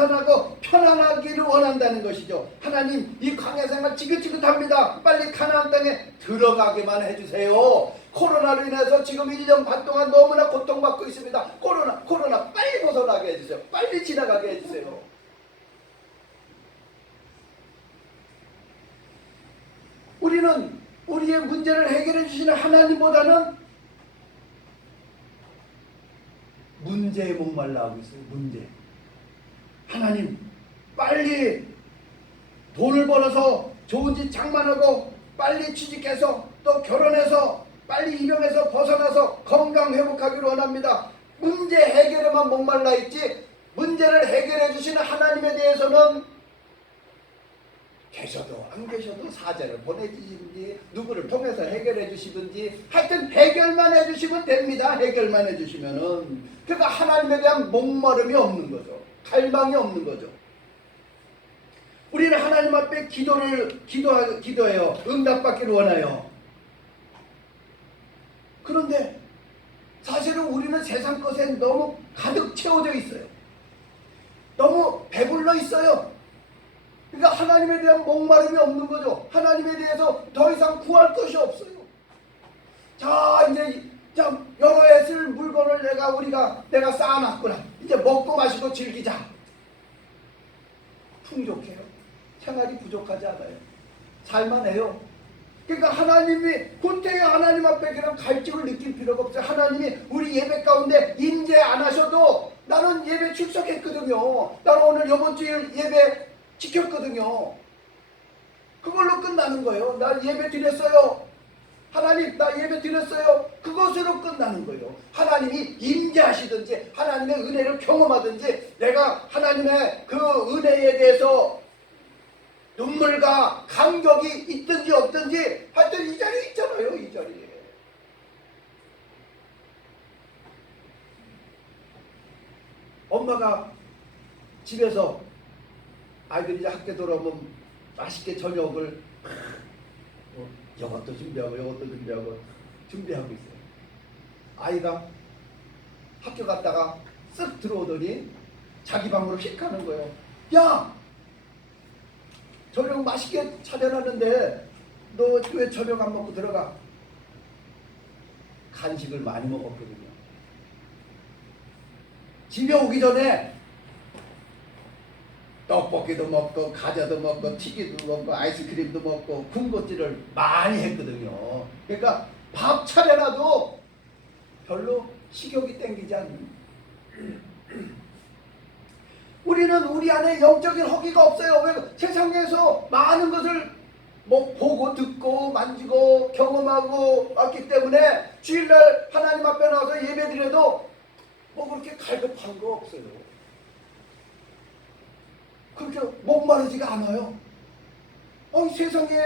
평탄하고 편안하기를 원한다는 것이죠. 하나님, 이 광야 생활 지긋지긋합니다. 빨리 가나안 땅에 들어가게만 해주세요. 코로나로 인해서 지금 1년 반 동안 너무나 고통받고 있습니다. 코로나 빨리 벗어나게 해주세요. 빨리 지나가게 해주세요. 우리는 우리의 문제를 해결해 주시는 하나님보다는 문제에 목말라 하고 있어요. 문제. 하나님, 빨리 돈을 벌어서 좋은 집 장만하고 빨리 취직해서 또 결혼해서 빨리 입영해서 벗어나서 건강 회복하기를 원합니다. 문제 해결에만 목말라 있지 문제를 해결해 주시는 하나님에 대해서는 계셔도 안 계셔도 사자를 보내주시든지 누구를 통해서 해결해 주시든지 하여튼 해결만 해주시면 됩니다. 해결만 해주시면은. 그러니까 하나님에 대한 목마름이 없는 거죠. 갈망이 없는 거죠. 우리는 하나님 앞에 기도해요. 응답받기를 원해요. 그런데 사실은 우리는 세상 것에 너무 가득 채워져 있어요. 너무 배불러 있어요. 그러니까 하나님에 대한 목마름이 없는 거죠. 하나님에 대해서 더 이상 구할 것이 없어요. 자, 이제 여러 해 쓸 물건을 내가 쌓아놨구나. 이제 먹고 마시고 즐기자. 풍족해요. 생활이 부족하지 않아요. 살만해요. 그러니까 하나님이 곧해요. 하나님 앞에 그런 갈증을 느낄 필요가 없어요. 하나님이 우리 예배 가운데 임재 안 하셔도 나는 예배 출석했거든요. 나는 오늘 이번 주일 예배 지켰거든요. 그걸로 끝나는 거예요. 나 예배 드렸어요. 하나님, 나 예배 드렸어요. 그것으로 끝나는 거예요. 하나님이 임재하시든지 하나님의 은혜를 경험하든지 내가 하나님의 그 은혜에 대해서 눈물과 감격이 있든지 없든지 하여튼 이 자리에 있잖아요. 이 자리에. 엄마가 집에서 아이들이 이제 학교 돌아오면 맛있게 저녁을 이것도 준비하고 준비하고 있어요. 아이가 학교 갔다가 쓱 들어오더니 자기 방으로 휙 가는 거예요. 야! 저녁 맛있게 차려놨는데 너 왜 저녁 안 먹고 들어가? 간식을 많이 먹었거든요. 집에 오기 전에 떡볶이도 먹고 과자도 먹고 튀기도 먹고 아이스크림도 먹고 군것질을 많이 했거든요. 그러니까 밥 차려놔도 별로 식욕이 땡기지 않는. 우리는 우리 안에 영적인 허기가 없어요. 왜? 세상에서 많은 것을 보고 듣고 만지고 경험하고 왔기 때문에 주일날 하나님 앞에 나와서 예배드려도 그렇게 갈급한 거 없어요. 그렇게 목마르지가 않아요. 세상에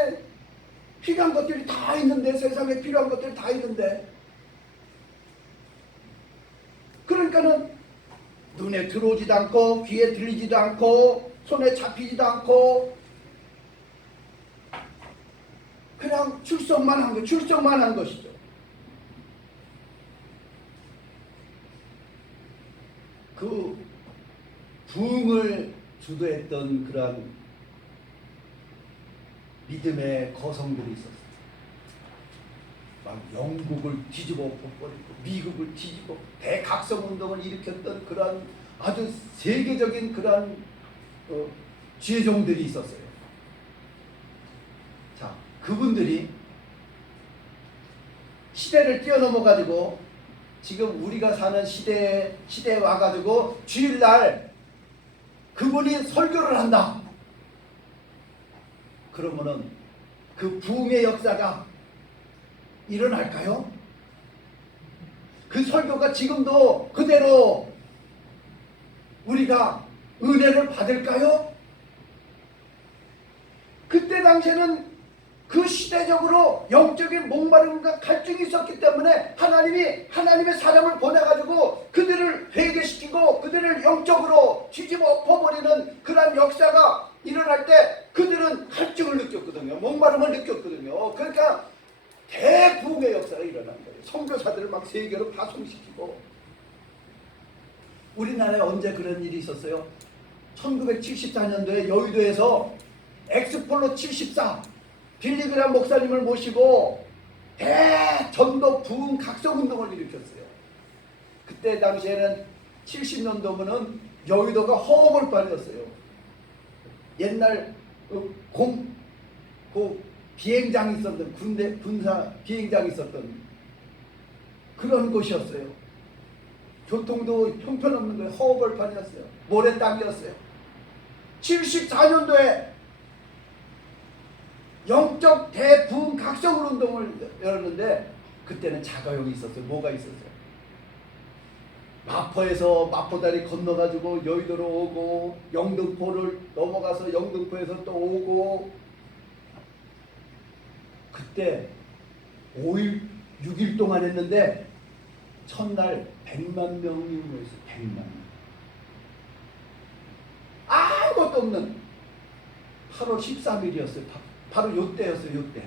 필요한 것들이 다 있는데, 세상에 필요한 것들이 다 있는데, 그러니까는 눈에 들어오지도 않고 귀에 들리지도 않고 손에 잡히지도 않고 그냥 출석만 한 것이죠. 그 부흥을 주도했던 그러한 믿음의 거성들이 있었어요. 막 영국을 뒤집어 엎어버리고 미국을 뒤집어 대각성운동을 일으켰던 그러한 아주 세계적인 그러한 지혜종들이 있었어요. 자, 그분들이 시대를 뛰어넘어 가지고 지금 우리가 사는 시대에 와가지고 주일날 그분이 설교를 한다. 그러면은 그 부흥의 역사가 일어날까요? 그 설교가 지금도 그대로 우리가 은혜를 받을까요? 그때 당시에는 그 시대적으로 영적인 목마름과 갈증이 있었기 때문에 하나님의 사람을 보내가지고 그들을 회개시키고 그들을 영적으로 뒤집어 엎어버리는 그런 역사가 일어날 때 그들은 갈증을 느꼈거든요. 목마름을 느꼈거든요. 그러니까 대부흥의 역사가 일어난 거예요. 선교사들을 막 세계로 파송시키고. 우리나라에 언제 그런 일이 있었어요? 1974년도에 여의도에서 엑스폴로 74 빌리그람 목사님을 모시고 대전도 부흥 각성운동을 일으켰어요. 그때 당시에는 70년도면은 여의도가 허허벌판이었어요. 옛날 그 비행장이 있었던 군사 비행장이 있었던 그런 곳이었어요. 교통도 형편없는 거예요. 허허벌판이었어요. 모래 땅이었어요. 74년도에 영적 대부흥 각성운동을 열었는데 그때는 자가용이 있었어요. 뭐가 있었어요? 마포에서 마포다리 건너가지고 여의도로 오고 영등포를 넘어가서 영등포에서 또 오고 그때 5일 6일 동안 했는데 첫날 100만 명이 모였어요. 100만 명. 아무것도 없는 8월 13일이었어요. 바로 요때였어요. 요때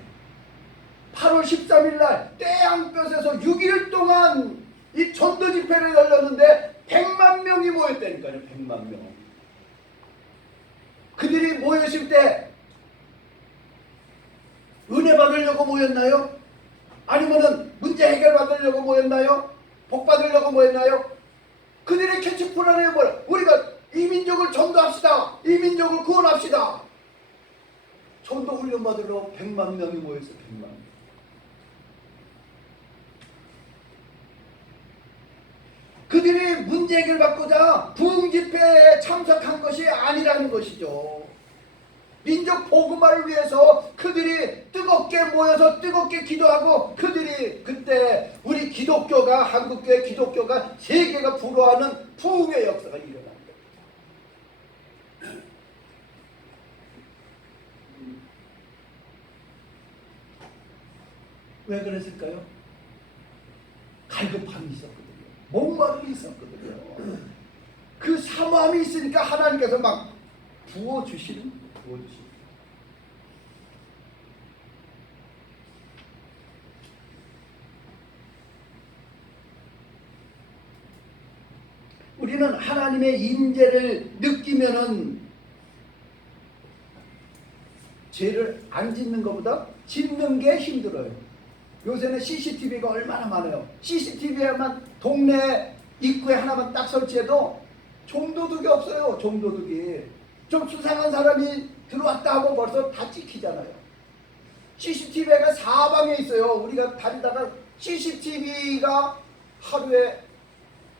8월 13일 날 태양볕에서 6일 동안 이 전도 집회를 열렸는데 100만 명이 모였다니까요. 100만 명. 그들이 모였을 때 은혜 받으려고 모였나요? 아니면은 문제 해결 받으려고 모였나요? 복 받으려고 모였나요? 그들의 캐치프레이즈는 뭐야? 우리가 이 민족을 전도합시다. 이 민족을 구원합시다. 전도 훈련 받으러 100만 명이 모였어요. 100만 명. 그들이 문제 해결 받고자 부흥 집회에 참석한 것이 아니라는 것이죠. 민족 복음화를 위해서 그들이 뜨겁게 모여서 뜨겁게 기도하고 그들이 그때 우리 기독교가 한국교회 기독교가 세계가 부러워하는 부흥의 역사가 일어난 거예요. 왜 그랬을까요? 갈급함이 있었거든요. 목마름이 있었거든요. 그 사모함이 있으니까 하나님께서 막 부어주시는. 우리는 하나님의 임재를 느끼면은 죄를 안 짓는 것보다 짓는 게 힘들어요. 요새는 CCTV가 얼마나 많아요. CCTV에만 동네 입구에 하나만 딱 설치해도 종도둑이 없어요. 종도둑이. 좀 수상한 사람이 들어왔다 하고 벌써 다 찍히잖아요. CCTV가 사방에 있어요. 우리가 다니다가 CCTV가 하루에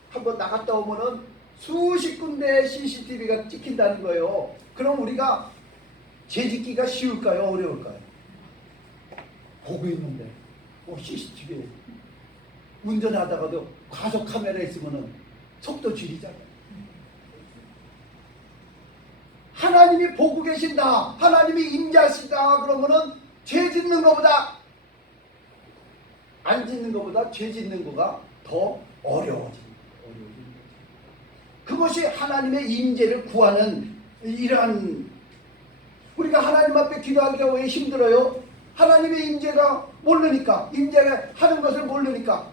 한번 나갔다 오면은 수십 군데의 CCTV가 찍힌다는 거예요. 그럼 우리가 죄 짓기가 쉬울까요? 어려울까요? 보고 있는데 CCTV 운전하다가도 과속 카메라 있으면은 속도 줄이잖아요. 하나님이 보고 계신다. 하나님이 임재하시다. 그러면은 죄 짓는 것보다 안 짓는 것보다 죄 짓는 거가 더 어려워집니다. 그것이 하나님의 임재를 구하는 이러한 우리가 하나님 앞에 기도하기가 왜 힘들어요? 하나님의 임재가 모르니까 임재가 하는 것을 모르니까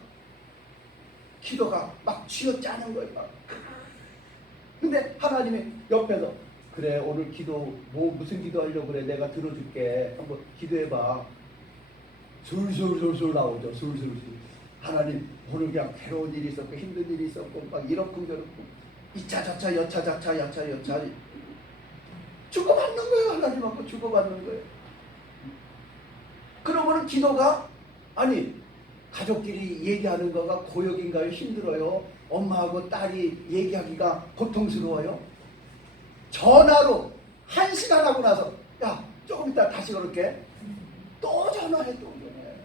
기도가 막 쥐어짜는 거예요. 근데 하나님이 옆에서 그래 오늘 기도 무슨 기도하려고 그래 내가 들어줄게 한번 기도해봐. 술술술술 나오죠. 술술술. 하나님 오늘 그냥 괴로운 일이 있었고 힘든 일이 있었고 막 이렇고 저렇고 이차 저차 여차 저차 여차 여차 주고받는 거예요. 하나님 앞에 주고받는 거예요. 그러면은 기도가 아니 가족끼리 얘기하는 거가 고역인가요? 힘들어요? 엄마하고 딸이 얘기하기가 고통스러워요? 전화로 1시간 하고 나서 야 조금 이따 다시 그럴게 또 전화해 또 전화해.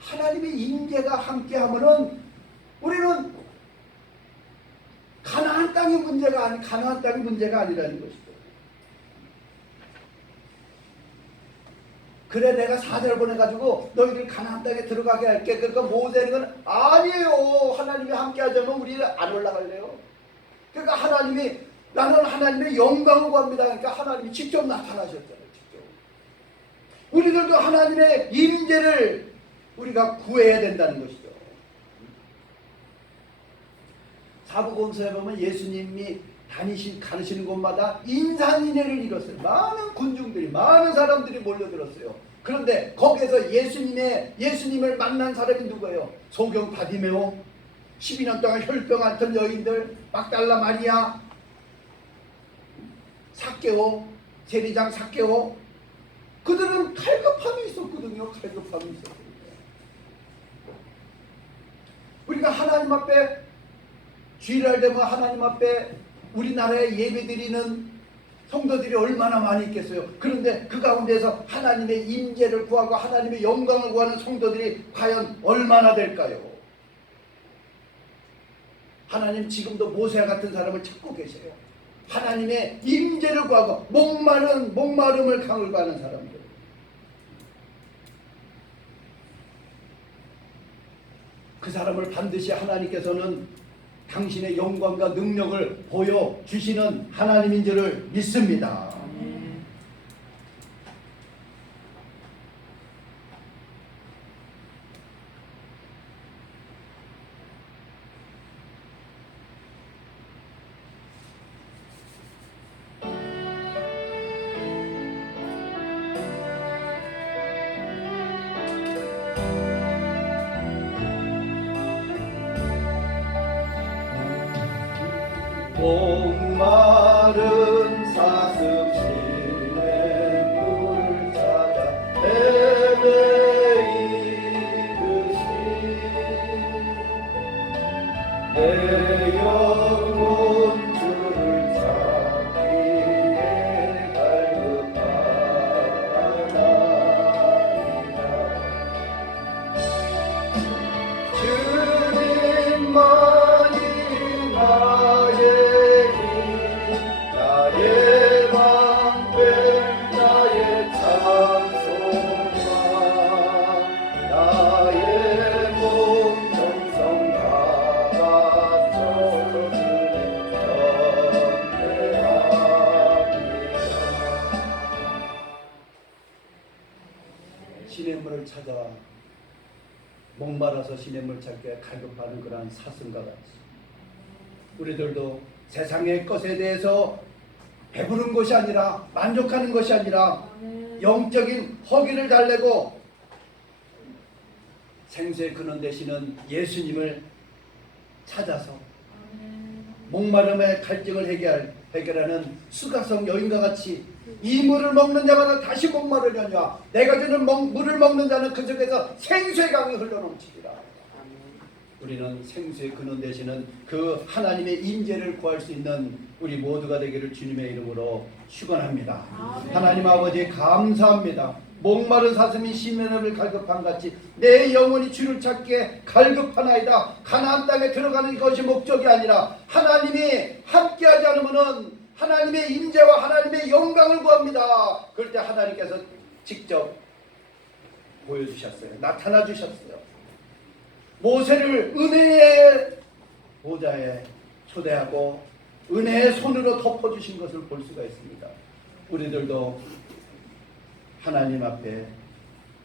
하나님의 임재가 함께하면은 우리는 가나안 땅이 문제가 아니라는 것이죠. 그래 내가 사자를 보내가지고 너희들 가나안 땅에 들어가게 할게. 그러니까 모세는 건 아니에요. 하나님이 함께하자면 우리는 안 올라갈래요. 그러니까 하나님이 나는 하나님의 영광을 구합니다. 그러니까 하나님이 직접 나타나셨잖아요. 직접. 우리들도 하나님의 임재를 우리가 구해야 된다는 것이죠. 사복음서에 보면 예수님이 가르치는 곳마다 인산인해를 이뤘어요. 많은 군중들이, 많은 사람들이 몰려들었어요. 그런데 거기에서 예수님을 만난 사람이 누구예요? 소경 바디메오, 12년 동안 혈병 앓던 여인들, 막달라 마리아, 삭개오, 세리장 삭개오. 그들은 갈급함이 있었거든요. 갈급함이 있었거든요. 우리가 하나님 앞에 주일날 되면 하나님 앞에 우리나라에 예배드리는 성도들이 얼마나 많이 있겠어요. 그런데 그 가운데서 하나님의 임재를 구하고 하나님의 영광을 구하는 성도들이 과연 얼마나 될까요? 하나님 지금도 모세 같은 사람을 찾고 계세요. 하나님의 임재를 구하고 목마름을 강을 구하는 사람들. 그 사람을 반드시 하나님께서는 당신의 영광과 능력을 보여주시는 하나님인 줄을 믿습니다. 목마른 사슴실에 물 찾아 헤매이듯이 내 영혼 주를 찾기에 갈급하나이다. 주님만이 나의 시냇물을 찾아 목말라서 시냇물 찾기에 갈급하는 그러한 사슴과 같이 우리들도 세상의 것에 대해서 배부른 것이 아니라 만족하는 것이 아니라 영적인 허기를 달래고 생수의 근원 되시는 예수님을 찾아서 목마름의 갈증을 해결하는 수가성 여인과 같이 이 물을 먹는 자마다 다시 목마르려니와 내가 주는 물을 먹는 자는 그 속에서 생수의 강이 흘러넘치리라. 우리는 생수의 근원 되시는 그 하나님의 임재를 구할 수 있는 우리 모두가 되기를 주님의 이름으로 축원합니다. 하나님 아버지 감사합니다. 목마른 사슴이 시냇물을 갈급한 같이 내 영혼이 주를 찾기에 갈급하나이다. 가나안 땅에 들어가는 것이 목적이 아니라 하나님이 함께하지 않으면은 하나님의 임재와 하나님의 영광을 구합니다. 그럴 때 하나님께서 직접 보여주셨어요. 나타나 주셨어요. 모세를 은혜의 보좌에 초대하고 은혜의 손으로 덮어주신 것을 볼 수가 있습니다. 우리들도 하나님 앞에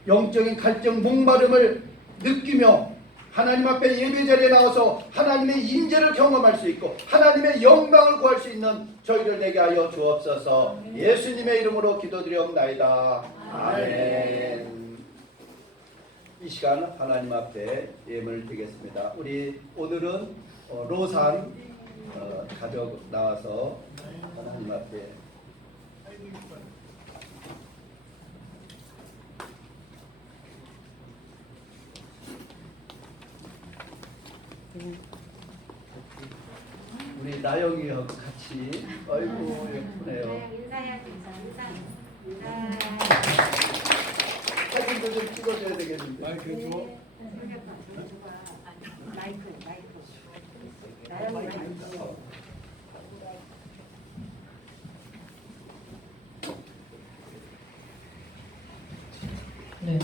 영적인 갈증 목마름을 느끼며 하나님 앞에 예배자리에 나와서 하나님의 임재를 경험할 수 있고 하나님의 영광을 구할 수 있는 저희들 되게 하여 주옵소서. 예수님의 이름으로 기도드리옵나이다. 아멘. 이 시간 하나님 앞에 예물을 드리겠습니다. 우리 오늘은 로산 가족 나와서 하나님 앞에 우리 나영이하고 같이 아이고 예쁘네요. 인사해야지 인사. 사진도 좀 찍어줘야 되겠는데. 마이크 줘. 마이크. 나영이 마이크. 네.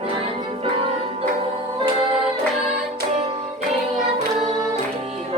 나는 불도와 같이 내가 보이고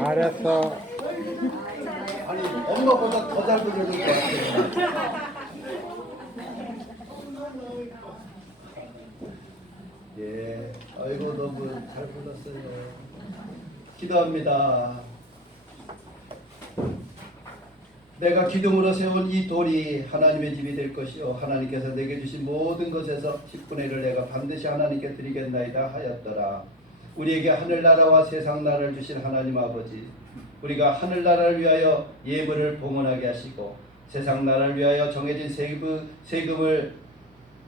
잘했어. 아니 엄마보다 더 잘 부르는 것 같아요. 예, 아이고 너무 잘 불렀어요. 기도합니다. 내가 기둥으로 세운 이 돌이 하나님의 집이 될 것이요 하나님께서 내게 주신 모든 것에서 10분의 1을 내가 반드시 하나님께 드리겠나이다 하였더라. 우리에게 하늘나라와 세상나라를 주신 하나님 아버지, 우리가 하늘나라를 위하여 예물을 봉헌하게 하시고 세상나라를 위하여 정해진 세금을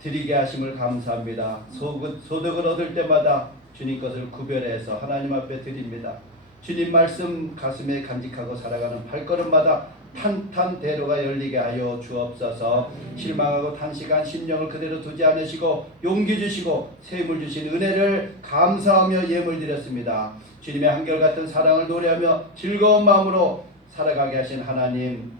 드리게 하심을 감사합니다. 소득을 얻을 때마다 주님 것을 구별해서 하나님 앞에 드립니다. 주님 말씀 가슴에 간직하고 살아가는 발걸음마다 탄탄대로가 열리게 하여 주옵소서. 실망하고 탄식한 심령을 그대로 두지 않으시고 용기 주시고 샘을 주신 은혜를 감사하며 예물 드렸습니다. 주님의 한결같은 사랑을 노래하며 즐거운 마음으로 살아가게 하신 하나님,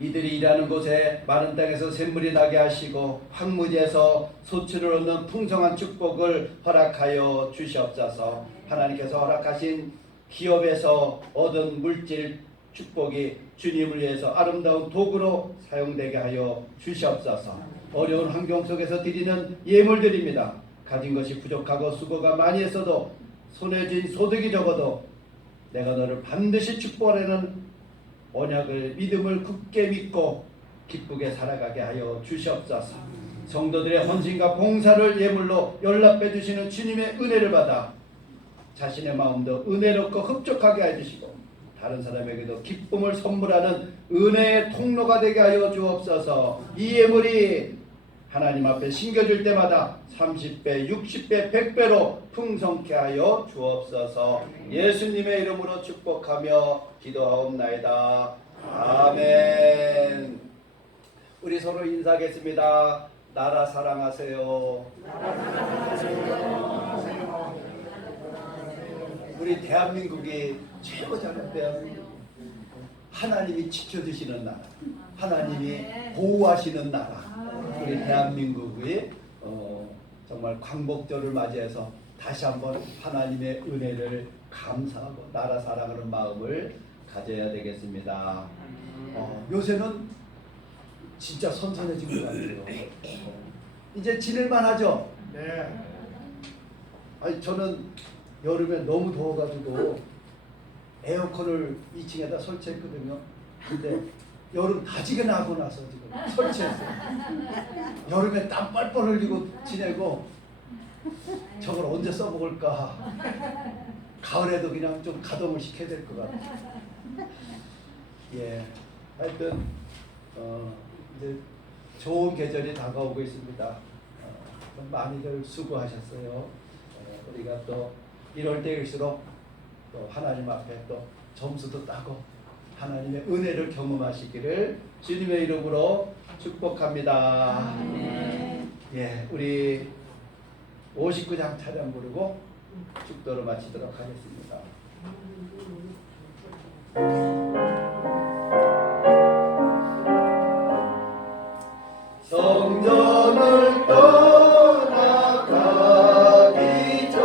이들이 일하는 곳에 마른 땅에서 샘물이 나게 하시고 황무지에서 소출을 얻는 풍성한 축복을 허락하여 주시옵소서. 하나님께서 허락하신 기업에서 얻은 물질 축복이 주님을 위해서 아름다운 도구로 사용되게 하여 주시옵소서. 어려운 환경 속에서 드리는 예물들입니다. 가진 것이 부족하고 수고가 많이 했어도 손에 쥔 소득이 적어도 내가 너를 반드시 축복하려는 언약을 믿음을 굳게 믿고 기쁘게 살아가게 하여 주시옵소서. 성도들의 헌신과 봉사를 예물로 연락해 주시는 주님의 은혜를 받아 자신의 마음도 은혜롭고 흡족하게 해주시고 다른 사람에게도 기쁨을 선물하는 은혜의 통로가 되게 하여 주옵소서. 이 예물이 하나님 앞에 심겨질 때마다 30배, 60배, 100배로 풍성케 하여 주옵소서. 예수님의 이름으로 축복하며 기도하옵나이다. 아멘. 우리 서로 인사하겠습니다. 나라 사랑하세요. 우리 대한민국이 최고잖아요. 대한민국. 하나님이 지켜주시는 나라, 하나님이 보호하시는 나라. 우리 대한민국이 정말 광복절을 맞이해서 다시 한번 하나님의 은혜를 감사하고 나라 사랑하는 마음을 가져야 되겠습니다. 요새는 진짜 선선해진 것 같아요. 이제 지낼만 하죠? 네. 아니 저는 여름에 너무 더워가지고 에어컨을 2층에다 설치했거든요. 근데 여름 다지게 나고 나서 지금 설치했어요. 여름에 땀 뻘뻘 흘리고 지내고 저걸 언제 써먹을까. 가을에도 그냥 좀 가동을 시켜야 될 것 같아요. 예, 하여튼 이제 좋은 계절이 다가오고 있습니다. 많이들 수고하셨어요. 우리가 또 이럴 때일수록 또 하나님 앞에 또 점수도 따고 하나님의 은혜를 경험하시기를 주님의 이름으로 축복합니다. 예, 우리 59장 찬양 부르고 축도로 마치도록 하겠습니다. 성전을 떠나가기 전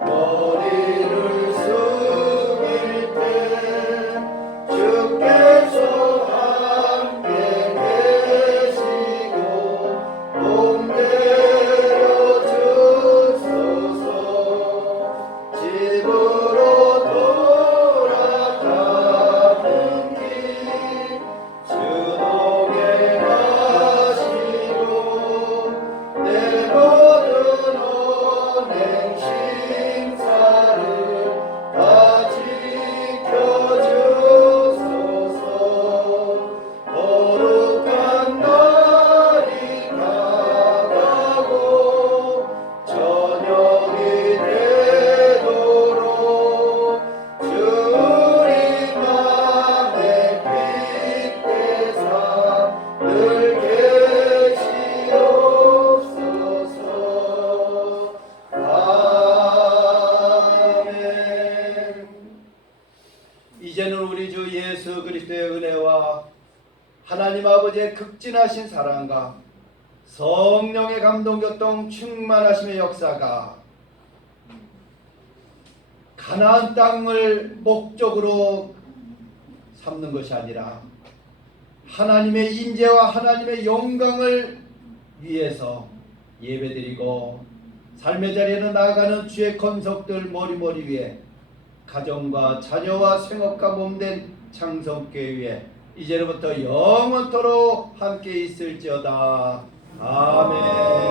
머리를 숙일 때 주께서 함께 계시고 동대로 주소서. 집으로 돌아가는 길 주동에 가시고 내 모든 언행 심사를 다 지켜주소서. 거룩한 날이 다가고 저녁이 되도록 주님 맘에 빛대사 늘 계시옵소서. 아멘. 이제는 우리 주 예수 그리스도의 은혜와 하나님 아버지의 극진하신 사랑과 성령의 감동교통 충만하심의 역사가 가나안 땅을 목적으로 삼는 것이 아니라 하나님의 인재와 하나님의 영광을 위해서 예배드리고 삶의 자리에는 나아가는 주의 건석들 머리머리 위에 가정과 자녀와 생업과 몸된 창성교회 위에 이제로부터 영원토록 함께 있을지어다. 아멘.